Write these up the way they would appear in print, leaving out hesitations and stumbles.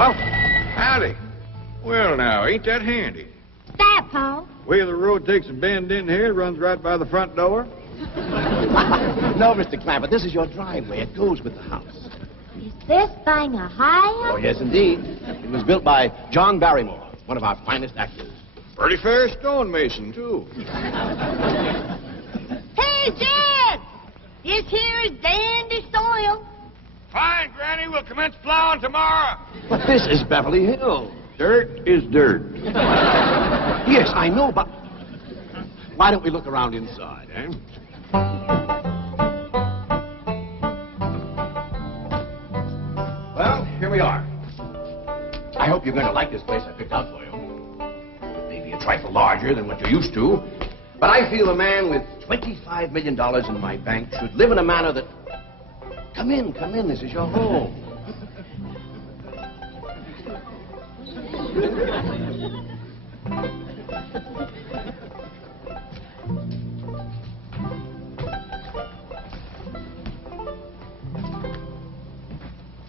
Well, howdy. Well, now, ain't that handy? That, Paul. Way the road takes a bend in here, runs right by the front door. No, Mr. Clampett, this is your driveway. It goes with the house. Is this thing a house? Oh, yes, indeed. It was built by John Barrymore, one of our finest actors. Pretty fair stonemason, too. Hey, Jed! This here is dandy soil. Fine, Granny. We'll commence plowing tomorrow. But this is Beverly Hills. Dirt is dirt. Yes, I know, but why don't we look around inside, eh? Well, here we are. I hope you're going to like this place I picked out for you. It may be a trifle larger than what you're used to, but I feel a man with $25 million in my bank should live in a manner that... Come in, this is your home.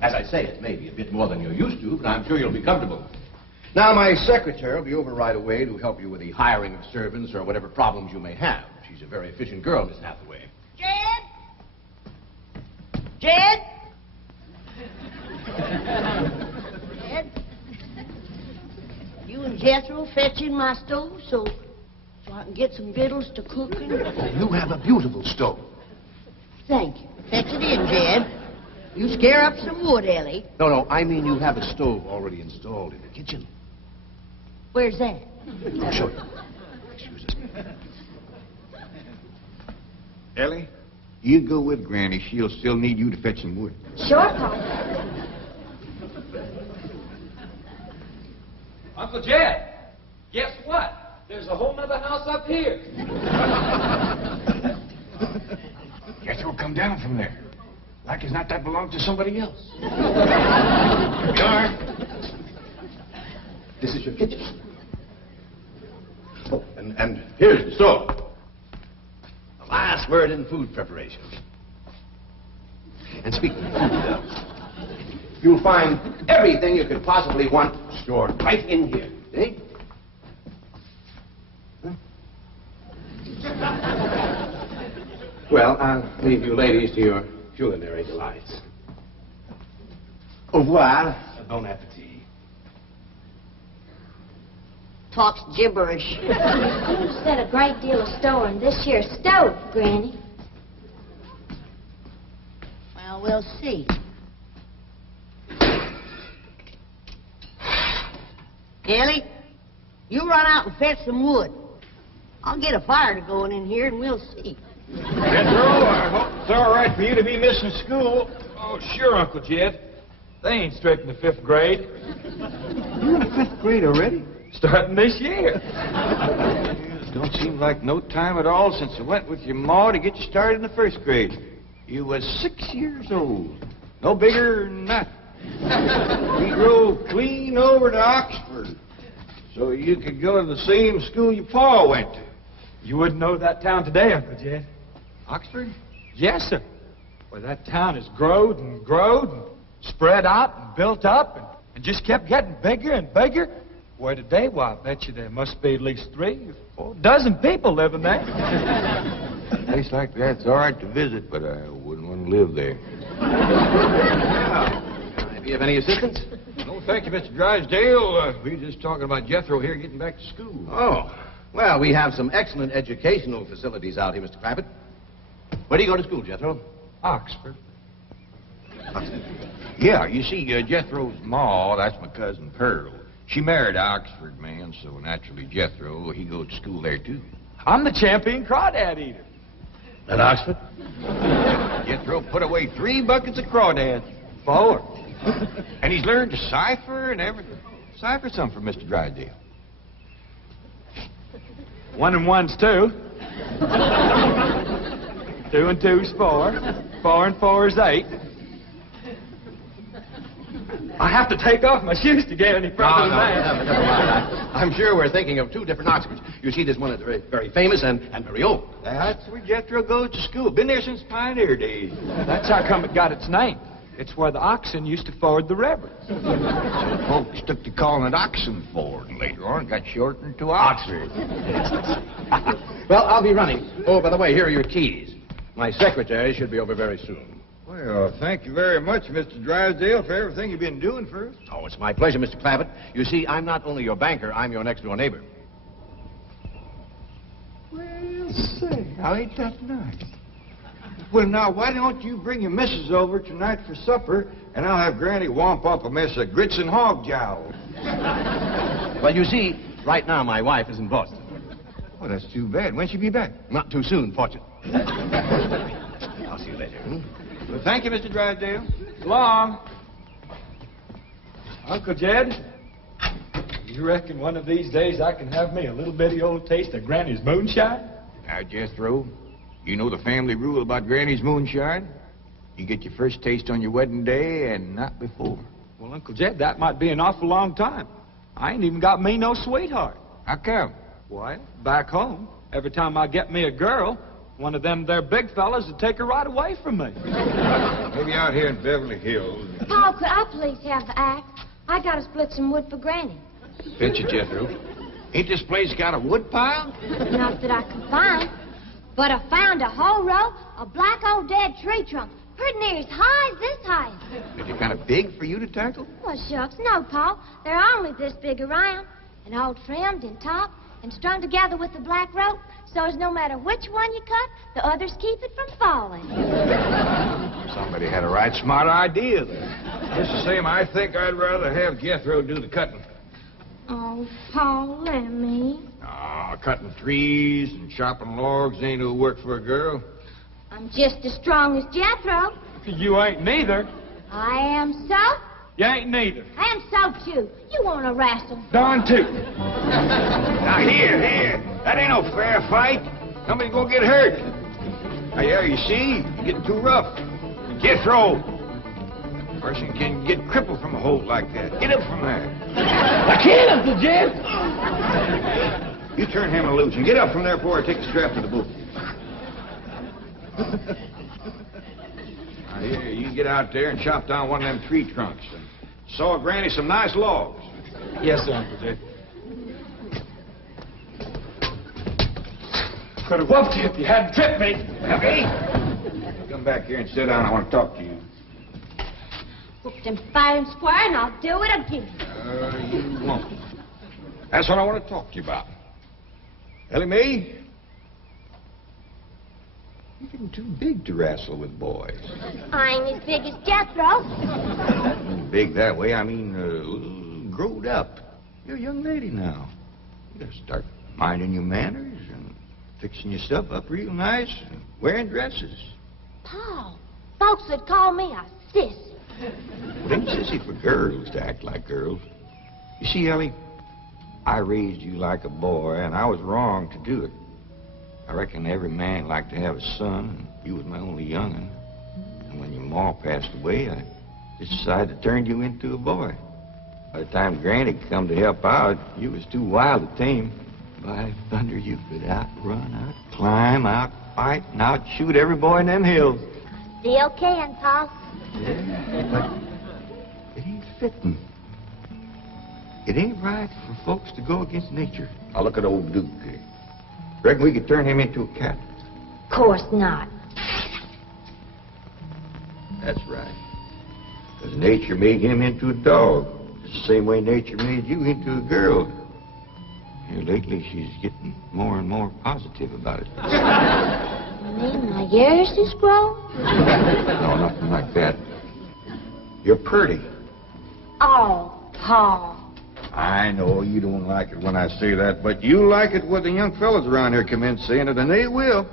As I say, it may be a bit more than you're used to, but I'm sure you'll be comfortable. Now, my secretary will be over right away to help you with the hiring of servants or whatever problems you may have. She's a very efficient girl, Miss Hathaway. Jed? Jed? Jed? You and Jethro fetching my stove so I can get some victuals to cook in? You have a beautiful stove. Thank you. Fetch it in, Jed. You scare up some wood, Ellie. No, I mean you have a stove already installed in the kitchen. Where's that? I'll show you. Excuse us. Ellie, you go with Granny. She'll still need you to fetch some wood. Sure, Paul. Uncle Jed, guess what? There's a whole nother house up here. Guess we'll come down from there. Like as not that belongs to somebody else. Darn. This is your kitchen. Oh, and here's the stove. The last word in food preparation. And speaking of food, you'll find everything you could possibly want stored right in here. Eh? Huh? Well, I'll leave you ladies to your culinary delights. Au revoir. Bon appetit. Talks gibberish. You said a great deal of store in this here stove, Granny. Well, we'll see. Ellie, you run out and fetch some wood. I'll get a fire to going in here and we'll see. Jethro, I hope it's all right for you to be missing school. Oh, sure, Uncle Jed. They ain't straight in the 5th grade. You in the 5th grade already? Starting this year. It don't seem like no time at all since I went with your ma to get you started in the 1st grade. You was 6 years old. No bigger than that. We drove clean over to Oxford so you could go to the same school your pa went to. You wouldn't know that town today, Uncle Jed. Oxford? Yes, sir. Well, that town has growed and spread out and built up and just kept getting bigger and bigger. Where today, well, I bet you there must be at least 3 or 4 dozen people living there. A place like that's all right to visit, but I wouldn't want to live there. Do you have any assistance? No, thank you, Mr. Drysdale. We were just talking about Jethro here getting back to school. Oh, well, we have some excellent educational facilities out here, Mr. Clampett. Where do you go to school, Jethro? Oxford. Yeah, you see, Jethro's ma, that's my cousin Pearl. She married an Oxford man, so naturally Jethro, he goes to school there, too. I'm the champion crawdad eater. At Oxford? Jethro put away 3 buckets of crawdads. 4. And he's learned to cipher and everything. Cipher some for Mr. Drysdale. 1 and 1's 2. 2 and 2's 4. 4 and 4's 8. I have to take off my shoes to get any further than that. Never mind. I'm sure we're thinking of 2 different Oxfords. You see, this one is very, very famous and very old. That's where Jethro goes to school. Been there since pioneer days. That's how come it got its name. It's where the oxen used to ford the river. So folks took to calling it Oxenford, and later on got shortened to Oxford. Well, I'll be running. Oh, by the way, here are your keys. My secretary should be over very soon. Well, thank you very much, Mr. Drysdale, for everything you've been doing for us. Oh, it's my pleasure, Mr. Clavitt. You see, I'm not only your banker, I'm your next-door neighbor. Well, say, now ain't that nice? Well, now, why don't you bring your missus over tonight for supper, and I'll have Granny womp up a mess of grits and hog jowl. Well, you see, right now my wife is in Boston. Well, that's too bad. When'll she be back? Not too soon, fortunately. I'll see you later. Well, thank you, Mr. Drysdale. So long. Uncle Jed, you reckon one of these days I can have me a little bitty old taste of Granny's moonshine? Now, Jethro, you know the family rule about Granny's moonshine? You get your first taste on your wedding day and not before. Well, Uncle Jed, that might be an awful long time. I ain't even got me no sweetheart. How come? Why, back home, every time I get me a girl, one of them there big fellas would take her right away from me. Maybe out here in Beverly Hills. Paul, could I please have the axe? I gotta split some wood for Granny. Betcha, Jethro. Ain't this place got a wood pile? Not that I can find, but I found a whole row of black old dead tree trunks, pretty near as high as this height. Is it kind of big for you to tackle? Well, shucks, no, Paul. They're only this big around, and all trimmed and topped and strung together with the black rope, so as no matter which one you cut, the others keep it from falling. Somebody had a right smart idea there. Just the same, I think I'd rather have Jethro do the cutting. Oh, Paul, let me. Ah, cutting trees and chopping logs ain't no work for a girl. I'm just as strong as Jethro. You ain't neither. I am so. You ain't neither. I am so, too. You want to wrestle. Darn too. Now, here. That ain't no fair fight. Somebody's gonna get hurt. Now, yeah, you see, you're getting too rough. Jethro. A person can get crippled from a hold like that. Get up from there. I can't, Uncle Jed. You turn him loose and get up from there before I take the strap to the boot. Now, here, you get out there and chop down one of them tree trunks and saw Granny some nice logs. Yes, sir, Uncle Jed. Could have whooped you if you hadn't tripped me. Okay? Come back here and sit down. I want to talk to you. Whooped him fair and square, and I'll do it again. You won't. That's what I want to talk to you about. Ellie Mae, you're getting too big to wrestle with boys. I ain't as big as Jethro. Big that way, I mean, growed up. You're a young lady now. You gotta start minding your manners and fixing yourself up real nice and wearing dresses. Paul, folks would call me a sissy. It ain't sissy for girls to act like girls. You see, Ellie, I raised you like a boy, and I was wrong to do it. I reckon every man liked to have a son, and you was my only young'un. And when your ma passed away, I just decided to turn you into a boy. By the time Granny come to help out, you was too wild to tame. By thunder, you could outrun, out-climb, out-fight, and out-shoot every boy in them hills. Still can, Paul. Yeah, but it ain't fitting. It ain't right for folks to go against nature. Now look at old Duke. Reckon we could turn him into a cat? Of course not. That's right. Because nature made him into a dog. It's the same way nature made you into a girl. Here lately, she's getting more and more positive about it. You mean my ears is grown? No, nothing like that. You're pretty. Oh, Paul. I know you don't like it when I say that, but you like it when the young fellas around here come in saying it, and they will.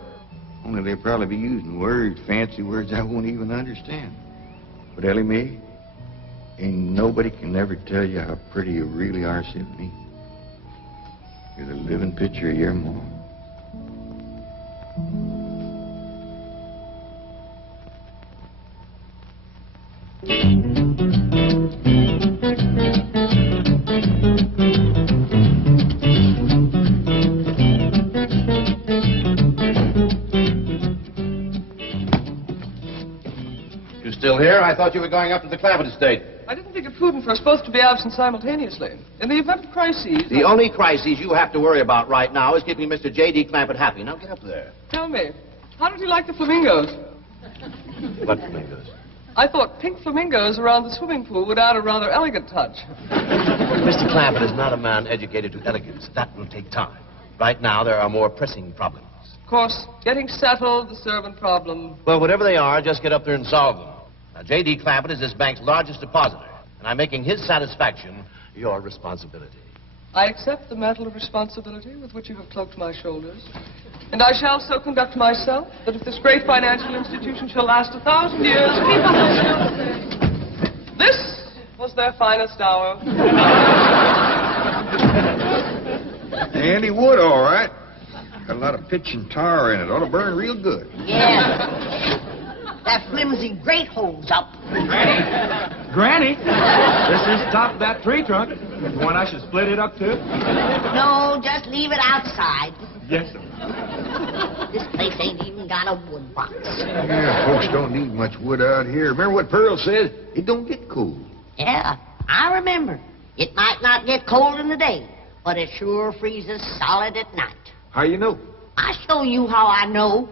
Only they'll probably be using words, fancy words I won't even understand. But Ellie Mae, ain't nobody can ever tell you how pretty you really are except me. You're the living picture of your mom. You still here? I thought you were going up to the Clampett estate. I didn't think it prudent for us both to be absent simultaneously. In the event of crises... The only crisis you have to worry about right now is keeping Mr. J.D. Clampett happy. Now get up there. Tell me, how did you like the flamingos? What flamingos? I thought pink flamingos around the swimming pool would add a rather elegant touch. Mr. Clampett is not a man educated to elegance. That will take time. Right now, there are more pressing problems. Of course, getting settled, the servant problem. Well, whatever they are, just get up there and solve them. Now, J.D. Clampett is this bank's largest depositor, and I'm making his satisfaction your responsibility. I accept the mantle of responsibility with which you have cloaked my shoulders. And I shall so conduct myself that if this great financial institution shall last 1,000 years, people will still say, this was their finest hour. Handy wood, all right. Got a lot of pitch and tar in it. Ought to burn real good. Yeah. That flimsy grate holds up. Granny, this is the top of that tree trunk. You want I should split it up too? No, just leave it outside. Yes, sir. This place ain't even got a wood box. Yeah, folks don't need much wood out here. Remember what Pearl said? It don't get cold. Yeah, I remember. It might not get cold in the day, but it sure freezes solid at night. How you know? I'll show you how I know.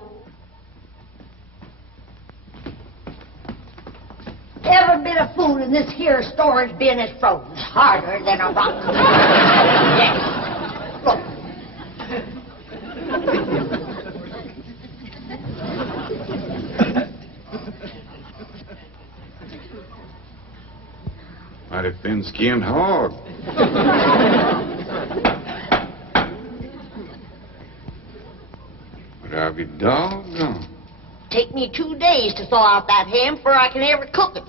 Every bit of food in this here storage bin is frozen harder than a rock. Yes. Look. Mighty thin-skinned hog. But I'll be doggone. Take me 2 days to thaw out that ham before I can ever cook it.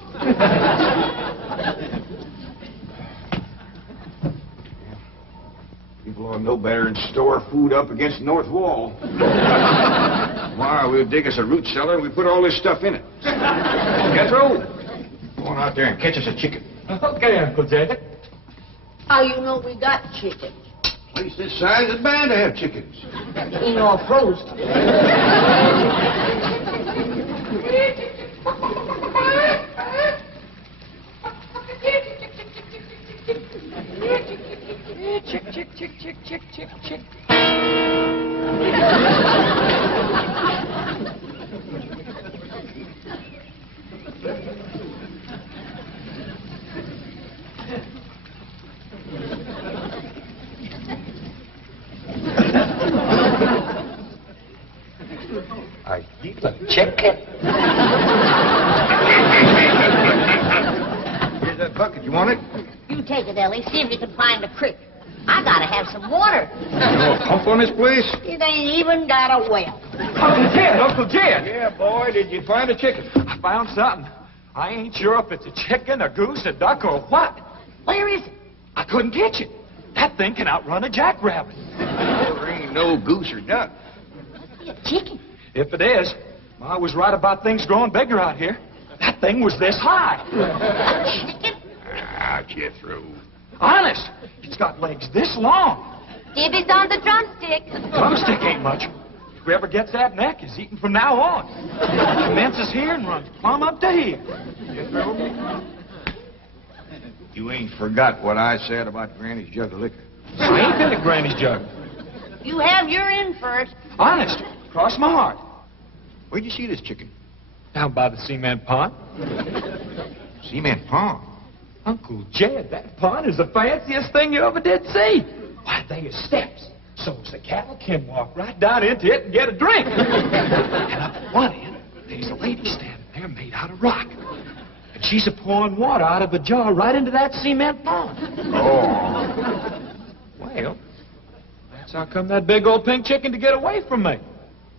People ought to know better than store food up against the north wall. Tomorrow we'll dig us a root cellar and we put all this stuff in it. Jethro, go on out there and catch us a chicken. Okay, Uncle Jed. How you know we got chicken? A place this size is bound to have chickens. Ain't all frozen. Chick, chick, chick, chick, chick, chick, chick. I eat a chicken. Here's that bucket. You want it? You take it, Ellie. See if you can find a creek. I gotta have some water. You know a pump on this place? It ain't even got a well. Uncle Jed, Uncle Jed. Yeah, boy. Did you find a chicken? I found something. I ain't sure if it's a chicken, a goose, a duck, or what. Where is it? I couldn't catch it. That thing can outrun a jackrabbit. There ain't no goose or duck. Must be a chicken. If it is, Ma was right about things growing bigger out here. That thing was this high. A chicken? Ah, Jethro. Honest, it's got legs this long. Divvy's on the drumstick. Drumstick ain't much. Whoever gets that neck is eating from now on. It commences here and runs plumb up to here. You ain't forgot what I said about Granny's jug of liquor. I ain't been to Granny's jug. You have your in first. Honest, cross my heart. Where'd you see this chicken? Down by the cement pond. Cement pond. Uncle Jed, that pond is the fanciest thing you ever did see. Why, they are steps. So's the cattle can walk right down into it and get a drink. And up at one end, there's a lady standing there made out of rock. And she's a-pouring water out of a jar right into that cement pond. Oh. Well, that's how come that big old pink chicken to get away from me.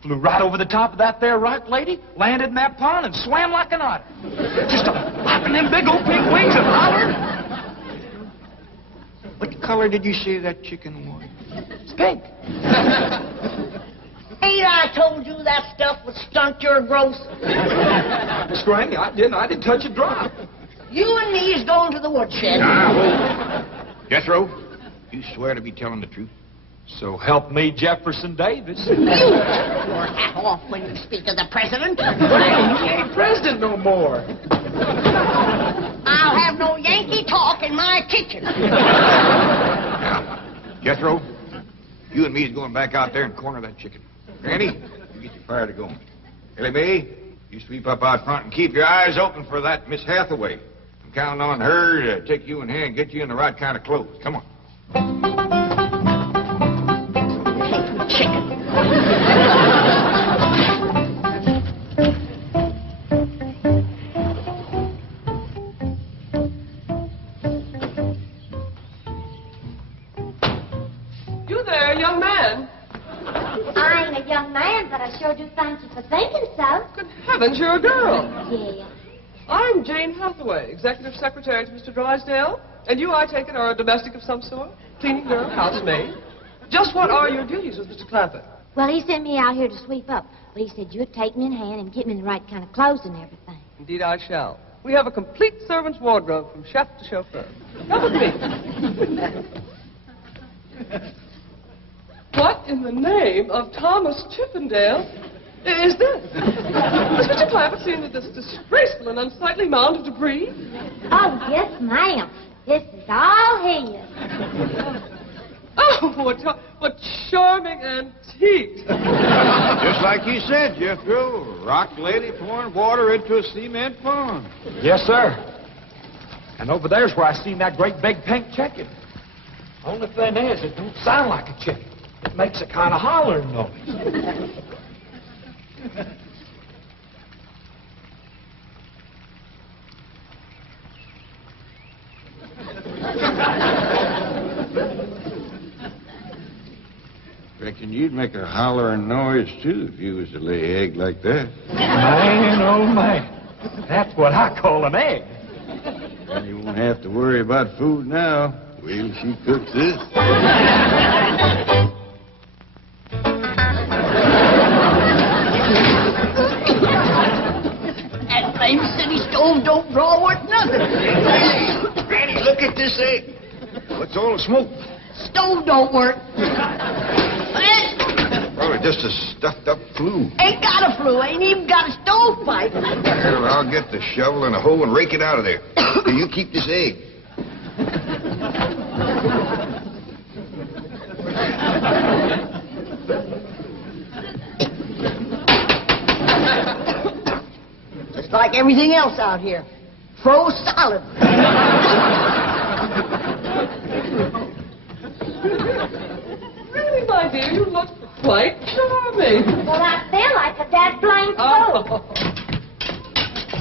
Flew right over the top of that there rock lady, landed in that pond, and swam like an otter. Just flapping them big old pink wings and hollered. What color did you say that chicken was? It's pink. Ain't I told you that stuff would stunt your growth? Miss Granny, I didn't touch a drop. You and me is going to the woodshed. Jethro, you swear to be telling the truth? So help me, Jefferson Davis. You take your hat off when you speak of the president. He ain't president no more. I'll have no Yankee talk in my kitchen. Now, Jethro, you and me is going back out there and corner that chicken. Granny, you get your fire to going. Ellie Mae, you sweep up out front and keep your eyes open for that Miss Hathaway. I'm counting on her to take you in hand and get you in the right kind of clothes. Come on. Chicken. You there, young man? I ain't a young man, but I sure do thank you for thinking so. Good heavens, you're a girl. Yeah. I'm Jane Hathaway, executive secretary to Mr. Drysdale. And you, I take it, are a domestic of some sort? Cleaning girl, housemaid? Just what are your duties with Mr. Clampett? Well, he sent me out here to sweep up. But he said you'd take me in hand and get me in the right kind of clothes and everything. Indeed, I shall. We have a complete servant's wardrobe from chef to chauffeur. Come with me. What in the name of Thomas Chippendale is this? Has Mr. Clampett seen this disgraceful and unsightly mound of debris? Oh, yes, ma'am. This is all his. Oh, what charming antiques. Just like you said, Jethro. Rock lady pouring water into a cement pond. Yes, sir. And over there's where I seen that great big pink chicken. Only thing is, it don't sound like a chicken. It makes a kind of hollering noise. Reckon you'd make a hollering noise, too, if you was to lay an egg like that. Man, oh, man. That's what I call an egg. And you won't have to worry about food now. Wait till she cooks this. That flame city stove don't draw worth nothing. Granny, look at this egg. What's all the smoke? Stove don't work. Probably just a stuffed-up flue. Ain't got a flue, ain't even got a stovepipe. Well, I'll get the shovel and a hoe and rake it out of there. Here, you keep this egg. Just like everything else out here. Froze solid. Really, my dear, you look quite charming. Well, I feel like a dead blamed fool. Oh.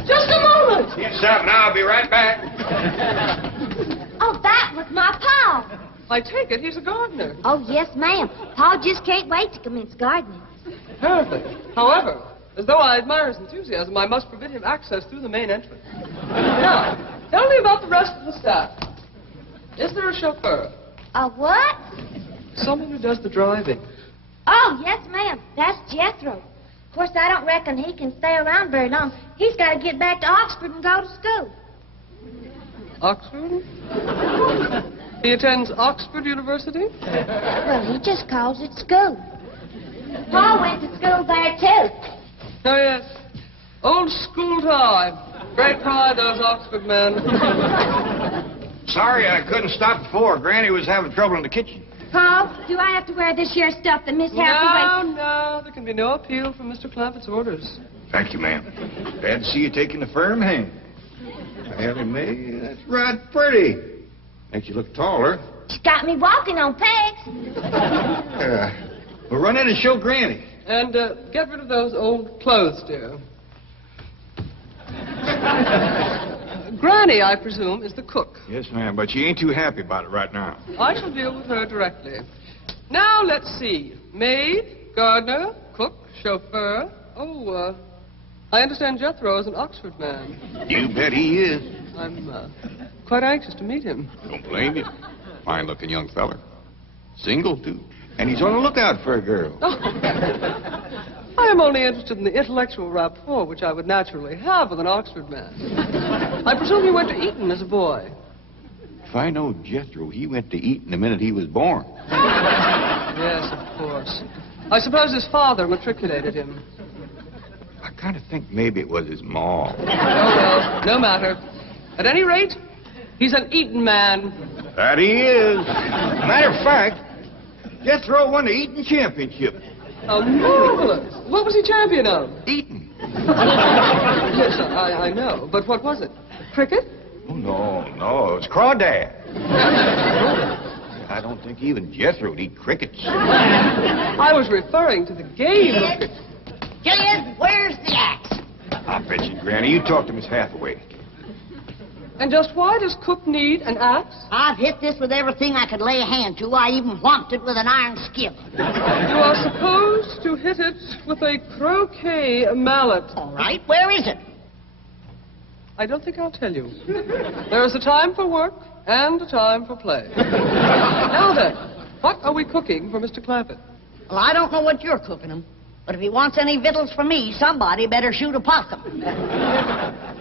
Just a moment. Get something, I'll be right back. Oh, that was my Pa. I take it he's a gardener. Oh, yes, ma'am. Pa just can't wait to commence gardening. Perfect. However, as though I admire his enthusiasm, I must forbid him access through the main entrance. Now, tell me about the rest of the staff. Is there a chauffeur? A what? Someone who does the driving. Oh, yes, ma'am. That's Jethro. Of course, I don't reckon he can stay around very long. He's got to get back to Oxford and go to school. Oxford? He attends Oxford University? Well, he just calls it school. Pa went to school there, too. Oh, yes. Old school time. Great pride, those Oxford men. Sorry I couldn't stop before. Granny was having trouble in the kitchen. Pa, do I have to wear this here stuff that Miss Hathaway... No, there can be no appeal from Mr. Clampett's orders. Thank you, ma'am. Glad to see you taking the firm hand. Ellie Mae, that's right pretty. Makes you look taller. She's got me walking on pegs. We'll run in and show Granny. And get rid of those old clothes, dear. Granny, I presume, is the cook. Yes, ma'am, but she ain't too happy about it right now. I shall deal with her directly. Now, let's see. Maid, gardener, cook, chauffeur. Oh, I understand Jethro is an Oxford man. You bet he is. I'm quite anxious to meet him. Don't blame you. Fine-looking young feller. Single, too. And he's on the lookout for a girl. I am only interested in the intellectual rapport which I would naturally have with an Oxford man. I presume he went to Eton as a boy. If I know Jethro, he went to Eton the minute he was born. Yes, of course. I suppose his father matriculated him. I kind of think maybe it was his ma. Oh, well, no matter. At any rate, he's an eating man. That he is. Matter of fact, Jethro won the eating championship. Oh, marvelous. What was he champion of? Eating. Yes, I know. But what was it? Cricket? Oh, no, it was crawdad. I don't think even Jethro would eat crickets. I was referring to the game of Jillian, Jillian, where's the axe? I bet you, Granny, you talk to Miss Hathaway. And just why does Cook need an axe? I've hit this with everything I could lay a hand to. I even whomped it with an iron skillet. You are supposed to hit it with a croquet mallet. All right, where is it? I don't think I'll tell you. There is a time for work and a time for play. Now then, what are we cooking for Mr. Clampett? Well, I don't know what you're cooking him, but if he wants any victuals from me, somebody better shoot a possum.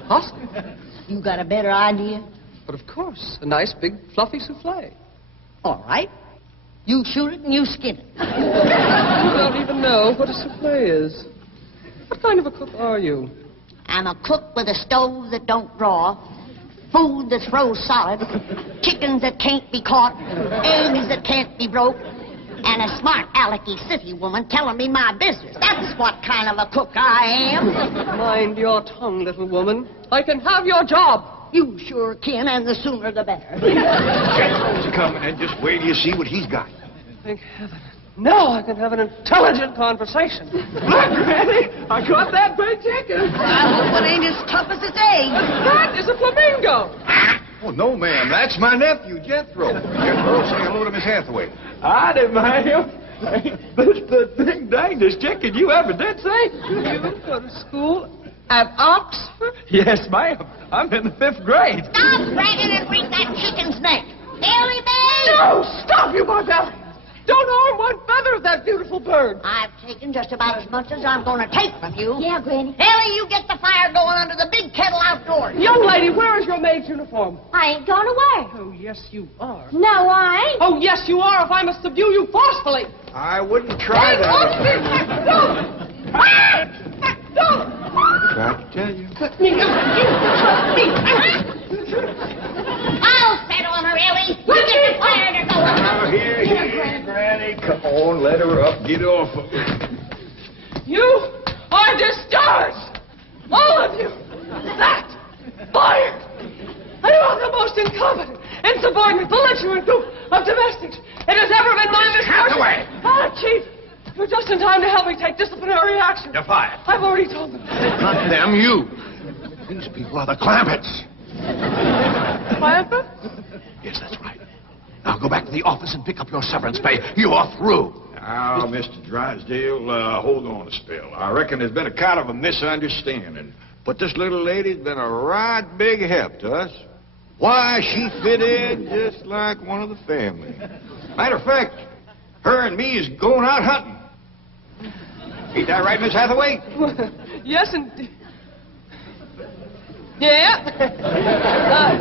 Possum? You got a better idea? But of course, a nice big fluffy souffle. All right. You shoot it and you skin it. You don't even know what a souffle is. What kind of a cook are you? I'm a cook with a stove that don't draw, food that throws solid, chickens that can't be caught, eggs that can't be broke, and a smart alecky city woman telling me my business. That's what kind of a cook I am. Mind your tongue, little woman. I can have your job. You sure can, and the sooner the better. Jethro's coming, and just wait till you see what he's got. Thank heaven. Now I can have an intelligent conversation. Look, Granny, I caught that big chicken. I hope it ain't as tough as its egg. That is a flamingo. Oh, no, ma'am. That's my nephew, Jethro. Jethro, say hello to Miss Hathaway. Howdy, ma'am. That's the big dangest chicken you ever did see. You go to school at Oxford? Yes, ma'am. I'm in the 5th grade. Stop bragging and wring that chicken's neck. Ellie Mae! No, stop, you barbarian. Don't harm one feather of that beautiful bird. I've taken just about as much as I'm going to take from you. Yeah, Granny. Ellie, you get the fire going under the big kettle outdoors. Young lady, where is your maid's uniform? I ain't going to work. Oh, yes, you are. No, I ain't. Oh, yes, you are, if I must subdue you forcefully. I wouldn't try that. No! Tried to tell you. I'll set on her, Ellie. You get the fire to go. Now, here, Granny. Come on, let her up. Get off of her. You are discharged! All of you! That! Fired! I am the most incompetent, insubordinate, belligerent group of domestics it has ever been my misfortune. Hathaway! Ah, Chief! You're just in time to help me take disciplinary action. You're fired. I've already told them. Not them, you. These people are the Clampetts. Clampett? Yes, that's right. Now go back to the office and pick up your severance pay. You are through. Now, Mr. Drysdale, hold on a spell. I reckon there's been a kind of a misunderstanding. But this little lady's been a right big help to us. Why, she fit in just like one of the family. Matter of fact, her and me is going out hunting. Ain't that right, Miss Hathaway? Yes, indeed. Yeah.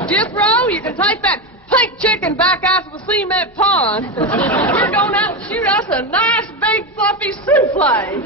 Jethro, you can take that pink chicken back out to the cement pond. We're going out and shoot us a nice big fluffy souffle.